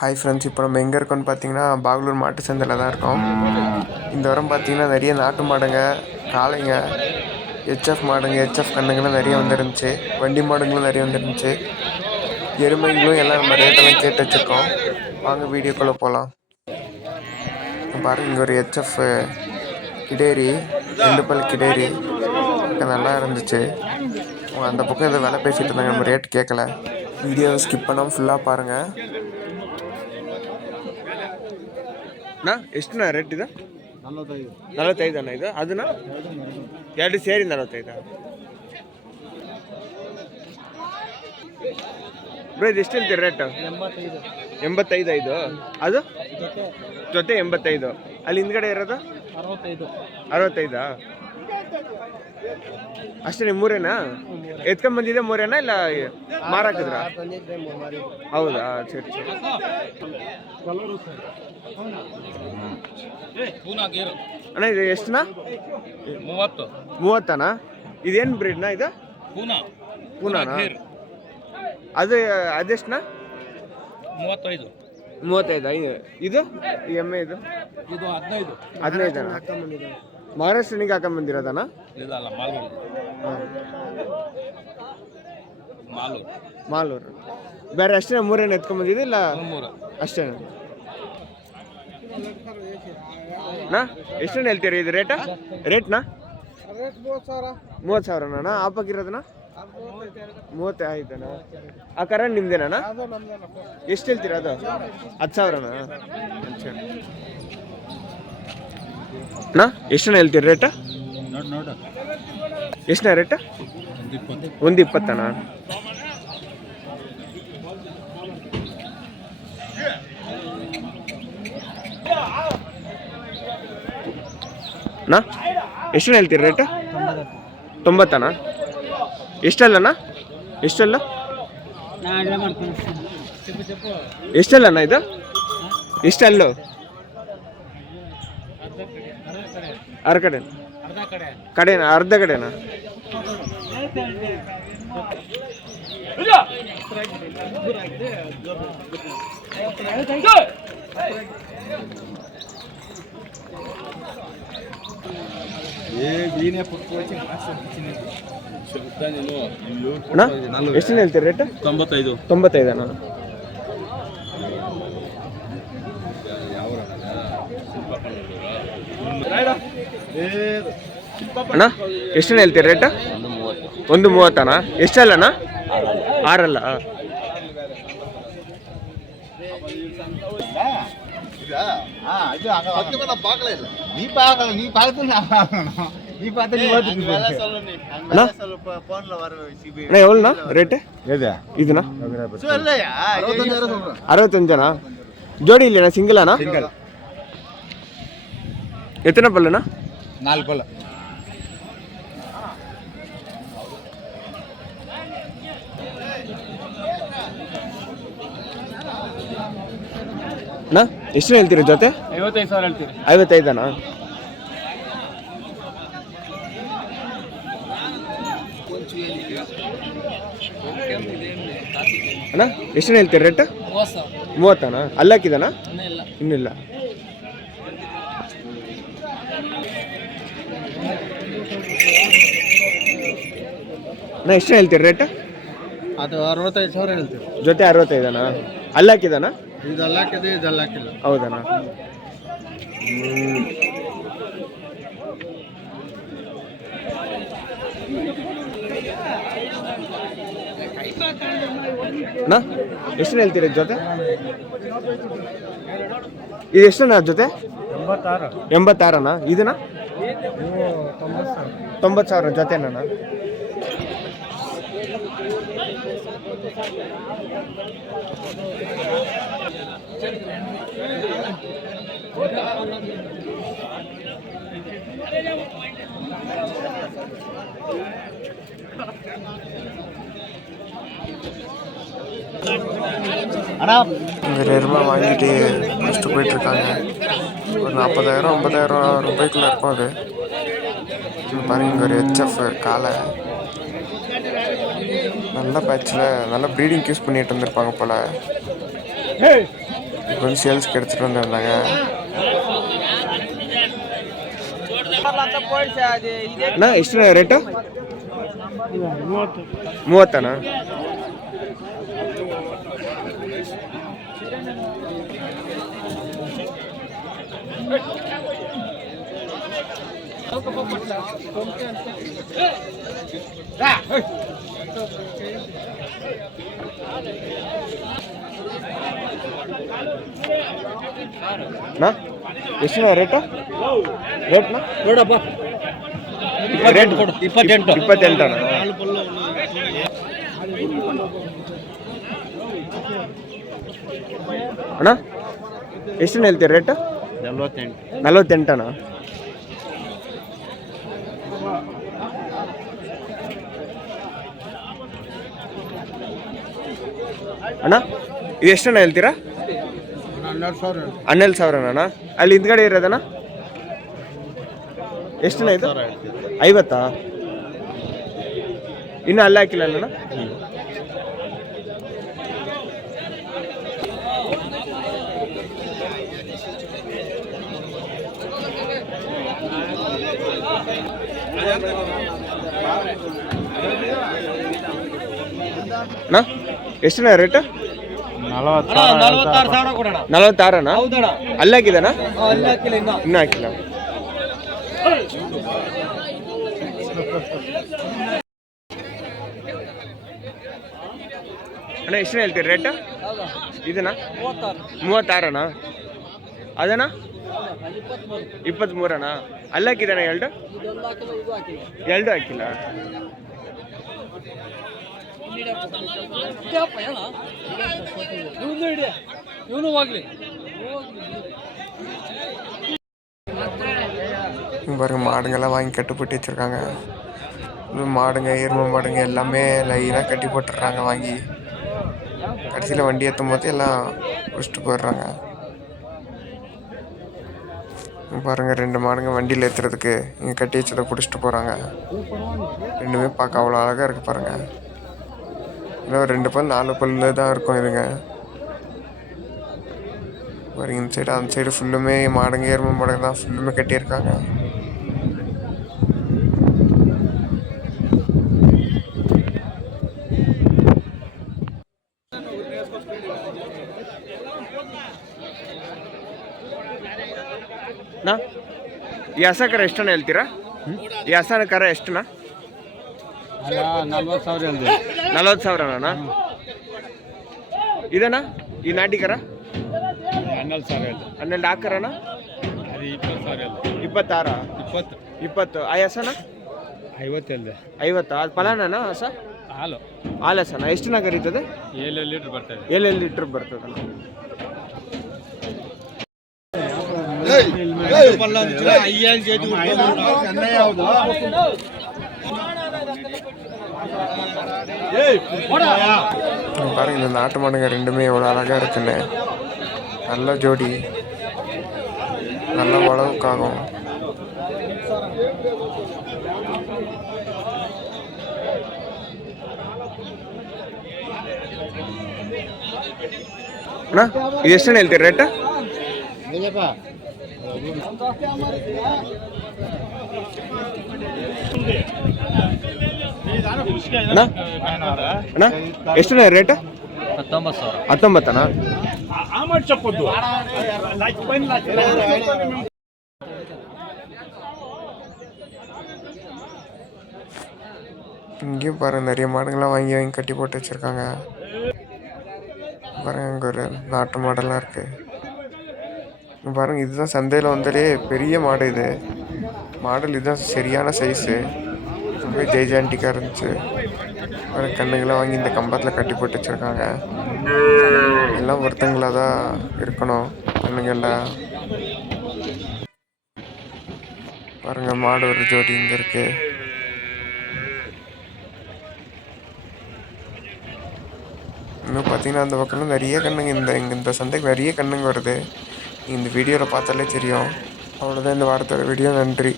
Hi friends இப்போ நம்ம எங்கே இருக்கோம்னு பார்த்தீங்கன்னா பாகலூர் மாட்டு சந்தையில் தான் இருக்கோம். இந்த வாரம் பார்த்தீங்கன்னா நிறைய நாட்டு மாடுங்க காளைங்க ஹெச்எஃப் மாடுங்க ஹெச்எஃப் கண்ணுங்கெல்லாம் நிறைய வந்துருந்துச்சு. வண்டி மாடுங்களும் நிறைய வந்துருந்துச்சு. எருமைங்களும் எல்லாம் நம்ம ரேட்டெல்லாம் கேட்டு வச்சுருக்கோம். வாங்க வீடியோக்குள்ளே போகலாம் பாருங்கள் இங்கே ஒரு ஹெச்எஃப் கிடேரி ரெண்டு பல் கிடேரி. நல்லா இருந்துச்சு. அவங்க அந்த பக்கம் ஏதோ விலை பேசிகிட்டு இருந்தாங்க நம்ம ரேட் கேட்கல வீடியோவை ஸ்கிப் பண்ணாமல் ஃபுல்லாக பாருங்கள் ನಾ ಎಷ್ಟು ನಾ ರೇಟ್ ಇದು? ನಲವತ್ತೈದು. ಅಣ್ಣ ಇದು? ಅದನ್ನ? ಎರಡು ಸೇರಿ ನಲವತ್ತೈದು? ಬ್ರೋ ಇದು ಎಷ್ಟು ಹೇಳ್ತೀರಿ ರೇಟ್ ಎಂಬತ್ತೈದು ಐದು? ಅದು? ಜೊತೆ. ಜೊತೆ ಎಂಬತ್ತೈದು. ಅಲ್ಲಿ ಹಿಂದ್ಗಡೆ ಇರೋದು? ಅರವತ್ತೈದು. ಅರವತ್ತೈದಾ? ಅಷ್ಟೇ ಮೂರೇನಾ? ಎತ್ಕೊಂಬಂದಿದೆ ಮೂರೇನಾ ಇಲ್ಲ ಮಾರಾಕಿದ್ರ? ಹೌದಾ ಸರಿ ಸರಿ. ಅಣ್ಣ ಇದು ಎಷ್ಟುನಾ? ಮೂವತ್ತು. ಮೂವತ್ತನಾ? ಇದೇನು ಬ್ರೀಡ್ನಾ ಇದು? ಪೂನಾ. ಪೂನಾನಾ? ಅದು ಅದೆಷ್ಟನಾ? ಮೂವತ್ತೈದು. ಮೂವತ್ತೈದು ಐದು. ಇದು? ಈ ಎಮ್ಮೆ ಇದು? ಇದು ಹದಿನೈದು. ಹದಿನೈದನ? ಮಹಾರಾಷ್ಟ್ರನಿಗೆ ಹಾಕೊಂಬಂದಿರೋದನ ಇದಲ್ಲ ಮಾಲೂರು ಮಾಲೂರು ಮಾಲೂರು ಬೇರೆ ಅಷ್ಟೇ ಮೂರೇನು ಎತ್ಕೊಂಬಂದಿದೆ ಇಲ್ಲ? ಮೂರು. ಅಷ್ಟೇ ನಾ? ಎಷ್ಟೇನು ಹೇಳ್ತೀರಿ ಇದು ರೇಟ? ರೇಟ್ನಾ? ರೇಟ್ ಮೂವತ್ತು ಸಾವಿರ ಮೂವತ್ತು ಸಾವಿರನಾ ಆಪಾಕಿರೋದನ ಮೂವತ್ತು ಆಯ್ತಣ್ಣ ಆ ಕರ ನಮ್ದೇನಪ್ಪ. ಎಷ್ಟು ಹೇಳ್ತೀರಾ ಅದು? ಹತ್ತು ಸಾವಿರನಾ? ಸರಿ ಅಣ್ಣ ಎಷ್ಟನ ಹೇಳ್ತೀರಿ ರೇಟ? ಎಷ್ಟನ ರೇಟ? ಒಂದು ಇಪ್ಪತ್ತಣ್ಣ ಅಣ್ಣ ಎಷ್ಟನ ಹೇಳ್ತೀರಿ ರೇಟ? ತೊಂಬತ್ತಣ್ಣ ಎಷ್ಟಲ್ಲಣ್ಣ ಎಷ್ಟಲ್ಲ? ಎಷ್ಟಲ್ಲಣ್ಣ ಇದು? ಎಷ್ಟಲ್ಲೋ? ಅರ್ಧ ಕಡೆ. ಕಡೆನಾ? ಅರ್ಧ ಕಡೆನಾ? ಎಷ್ಟು ಹೇಳ್ತೀರಿ ರೇಟ್? ತೊಂಬತ್ತೈದು. ತೊಂಬತ್ತೈದನಾ? ಅಣ್ಣ ಎಷ್ಟು ಹೇಳ್ತೀರಿ ರೇಟ್ ಒಂದು ಮೂವತ್ತಣ್ಣ ಎಷ್ಟಲ್ಲಣ್ಣ ಆರಲ್ಲ நீ பார்க்கல நீ பார்த்து நான் பார்க்கணும் நீ ಅಣ್ಣ ಎತ್ತನ ಪಲ್ಲಣ್ಣ நாலு பல்ல ಅಣ್ಣ ಎಷ್ಟು ಹೇಳ್ತೀರಿ ಜೊತೆ ಐವತ್ತೈದು ಸಾವಿರ ಹೇಳ್ತೀರಿ ಐವತ್ತೈದಣ್ಣ ಅಣ್ಣ ಎಷ್ಟು ಹೇಳ್ತೀರಿ ರೇಟ್ ಮೂವತ್ತು ಸಾವಿರ ಮೂವತ್ತಣ್ಣ ಅಲ್ಲಾಕಿದಣ್ಣ ಇನ್ನೂ ಇಲ್ಲ ಇನ್ನಿಲ್ಲ ಅಣ್ಣ ಎಷ್ಟು ಹೇಳ್ತೀರಿ ರೇಟ್ ಅದು ಅರವತ್ತೈದು ಸಾವಿರ ಹೇಳ್ತೀವಿ. ಜೊತೆ ಅರವತ್ತೈದಣ್ಣ ಇದು ಇದೆಲ್ಲ ಹಾಕಿದೆ ಇದೆಲ್ಲ ಹಾಕಿಲ್ಲ. ಹೌದಣ್ಣ ಅಣ್ಣ ಎಷ್ಟು ಹೇಳ್ತೀರಿ ಜೊತೆ? ಇದು ಎಷ್ಟನ ಜೊತೆ? ಎಂಬತ್ತಾರು. ಎಂಬತ್ತಾರಣ್ಣ ಇದನ್ನ? ತೊಂಬತ್ತು ಸಾವಿರ. ತೊಂಬತ್ತು ரூபா வாங்கிட்டு முடிச்சுட்டு போயிட்டுருக்காங்க. ஒரு நாற்பதாயிரம் ஐம்பதாயிரம் ரூபாய்க்குள்ள இருக்கும் அது. பாருங்க ஒரு ஹெச்எஃப் காலை. நல்ல பேட்சில் நல்ல ப்ரீடிங் யூஸ் பண்ணிட்டு இருந்திருப்பாங்க போல். ಕನ್ಸಿಯಲ್ಸ್ ಕೆಡಿಸ್ಕೊಂಡಾಗ ಅಣ್ಣ ಎಷ್ಟು ರೇಟು ಮೂವತ್ತಣ್ಣ ನಾ? ಎಷ್ಟು ರೇಟು? ರೇಟ್ನಾ? ನೋಡಪ್ಪ. ರೇಟ್ ಕೊಡು. ಇಪ್ಪತ್ತೆಂಟು. ಇಪ್ಪತ್ತೆಂಟಣ್ಣ ಅಣ್ಣ ಎಷ್ಟು ಹೇಳ್ತೀರಿ ರೇಟ್? ನಲ್ವತ್ತೆಂಟು. ನಲವತ್ತೆಂಟಣ್ಣ ಅಣ್ಣ ಇದು ಎಷ್ಟಣ್ಣ ಹೇಳ್ತೀರಾ? ಹನ್ನೆರಡು ಅಣ್ಣ ಅಲ್ಲಿ ಹಿಂದ್ಗಡೆ ಇರೋದಣ್ಣ? ಜನ ಇದು ಐವತ್ತಾ? ಇನ್ನು ಅಲ್ಲ ಹಾಕಿಲ್ಲ ಅಣ್ಣ, ಎಷ್ಟು ಎಷ್ಟಣ್ಣ ರೇಟ್? ನಲವತ್ತಾರು ಅಲ್ಲಿ ಹಾಕಿದಾನ? ಇನ್ನ. ಹಾಕಿಲ್ಲ. ಅಣ್ಣ ಎಷ್ಟು ಹೇಳ್ತೀರಿ ರೇಟ್? ಇದನ್ನ? ಮೂವತ್ತಾರಣ ಅದಣ್ಣ ಇಪ್ಪತ್ತ್ಮೂರಣ್ಣ ಅಲ್ಲಿ ಹಾಕಿದಾನ ಎರಡು? ಎರಡು ಹಾಕಿಲ್ಲ. ಇವನು ಇಡಿ ಇವನು ಹೋಗ್ಲಿ பாருங்க மாடுங்கெல்லாம் வாங்கி கட்டுப்பட்டு வச்சுருக்காங்க மாடுங்க எருமை மாடுங்க எல்லாமே லைனாக கட்டி போட்டுடுறாங்க வாங்கி கடைசியில் வண்டி ஏற்றும் போது எல்லாம் பிடிச்சிட்டு போயிடுறாங்க பாருங்க ரெண்டு மாடுங்க வண்டியில் ஏற்றுறதுக்கு இங்கே கட்டி வச்சதை பிடிச்சிட்டு போகிறாங்க ரெண்டுமே பார்க்க அவ்வளோ அழகாக இருக்கு பாருங்க இன்னும் ரெண்டு பல் நாலு பல்லு தான் இருக்கும் இதுங்க பாருங்க இந்த சைடு அந்த சைடு ஃபுல்லுமே மாடுங்க எருமை மாடுங்க தான் ஃபுல்லுமே கட்டியிருக்காங்க ನಾ ಈ ಹಸ ಕರ ಎಷ್ಟಣ್ಣ ಹೇಳ್ತೀರಾ ಈ ಹಸನ ಕರ ಎಷ್ಟಣ್ಣ ಅಲ್ಲ ನಲ್ವತ್ತು ಸಾವಿರ ಹೇಳಿದೆ ನಲ್ವತ್ತು ಅಣ್ಣ ಇದಣ್ಣ ಈ ನಾಟಿಕರ ಹನ್ನೆರಡು ಸಾವಿರ ಹನ್ನೆರಡು ಆಕರಣ ಇಪ್ಪತ್ತು ಸಾವಿರ ಇಪ್ಪತ್ತಾರ ಇಪ್ಪತ್ತು ಇಪ್ಪತ್ತು ಆ ಹೆಸನ ಐವತ್ತಲ್ದೆ ಐವತ್ತಾ ಅದು ಫಲಾನಣ್ಣ ಹಸ ಹಾಲು ಹಾಲು ಹಸನ ಎಷ್ಟು ನಾ ಕರೀತದೆ ಏಳು ಲೀಟ್ರ್ ಬರ್ತದೆ ಏಳು ಲೀಟ್ರ್ ಬರ್ತದಣ್ಣ ಅಯ್ಯ பாருங்க இந்த நாட்டு மாடுங்க ரெண்டுமே எவ்வளோ அழகாக இருக்குன்னு நல்ல ஜோடி நல்ல உழவுக்காகும் ಅಣ್ಣ ಇದು ಎಷ್ಟಣ್ಣ ಹೇಳ್ತೀರಿ ರೇಟ್ ಅಣ್ಣ ಅಣ್ಣ ಎಷ್ಟಣ್ಣ ರೇಟ್ ಹತ್ತೊಂಬತ್ತು ಸಾವಿರ ಹತ್ತೊಂಬತ್ತಣ್ಣ இங்கேயும் பாருங்க நிறைய மாடுங்கள்லாம் வாங்கி வாங்கி கட்டி போட்டு வச்சுருக்காங்க பாருங்க அங்கே ஒரு நாட்டு மாடெல்லாம் இருக்கு இங்க பாருங்க இதுதான் சந்தையில் வந்தாலே பெரிய மாடு இது மாடல் இதுதான் சரியான சைஸு ரொம்ப ஜெய்ஜாண்டிக்காக இருந்துச்சு ஒரு கண்ணுங்கெல்லாம் வாங்கி இந்த கம்பத்தில் கட்டி போட்டு வச்சுருக்காங்க. எல்லாம் ஒருத்தங்களாக தான் இருக்கணும். கண்ணுங்கெல்லாம் பாருங்க மாடு ஒரு ஜோடி இங்கே இருக்கு. இன்னும் பார்த்தீங்கன்னா அந்த பக்கம்லாம் நிறைய கண்ணுங்க இந்த இங்கே இந்த சந்தைக்கு நிறைய கண்ணுங்க வருது. இந்த வீடியோவில் பார்த்தாலே தெரியும். அவ்வளோதான் இந்த வாரத்தோட வீடியோ நன்றி.